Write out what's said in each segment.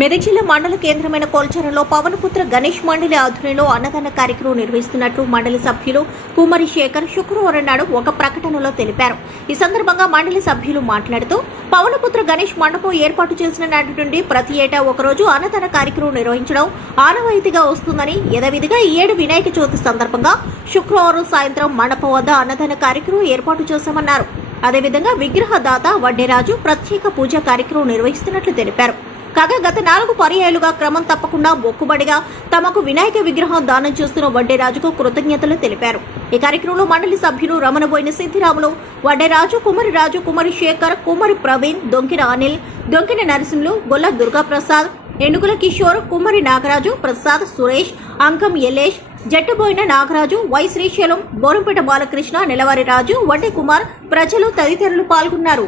మెదక్ జిల్లా మండల కేంద్రమైన కోల్చారంలో పవనపుత్ర గణేష్ మండలి ఆధ్వర్యంలో అన్నదాన కార్యక్రమం నిర్వహిస్తున్నట్లు మండలి సభ్యులు కుమారి శేఖర్ శుక్రవారం నాడు ఒక ప్రకటనలో తెలిపారు. ఈ సందర్భంగా మండలి సభ్యులు మాట్లాడుతూ పవనపుత్ర గణేష్ మండపం ఏర్పాటు చేసిన నాటి నుండి ప్రతి ఏటా ఒకరోజు అన్నదాన కార్యక్రమం నిర్వహించడం ఆనవాయితీగా వస్తుందని, యథావిధిగా ఈ ఏడు వినాయక చవితి సందర్భంగా శుక్రవారం సాయంత్రం మండపం వద్ద అన్నదాన కార్యక్రమం ఏర్పాటు చేశామన్నారు. అదేవిధంగా విగ్రహదాత వడ్డేరాజు ప్రత్యేక పూజా కార్యక్రమం నిర్వహిస్తున్నట్లు తెలిపారు. కాగా గత 4 పర్యాయాలుగా క్రమం తప్పకుండా మొక్కుబడిగా తమకు వినాయక విగ్రహం దానం చేస్తున్న వడ్డేరాజుకు కృతజ్ఞతలు తెలిపారు. ఈ కార్యక్రమంలో మండలి సభ్యులు రమణబోయిన సిద్ధిరాములు, వడ్డేరాజు, కుమారి రాజు, కుమారి శేఖర్, కుమారి ప్రవీణ్, దొంకిన అనిల్, దొంకిన నరసింహులు, గొల్ల దుర్గాప్రసాద్, ఎనుగుల కిషోర్, కుమారి నాగరాజు, ప్రసాద్, సురేష్, అంకం యలేష్, జట్టుబోయిన నాగరాజు, వై శ్రీశైలం, బోరంపేట బాలకృష్ణ, నెలవారి రాజు, వడ్డే కుమార్, ప్రజలు తదితరులు పాల్గొన్నారు.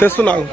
తెస్తున్నావు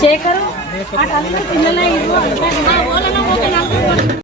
శేఖరు పిల్లలు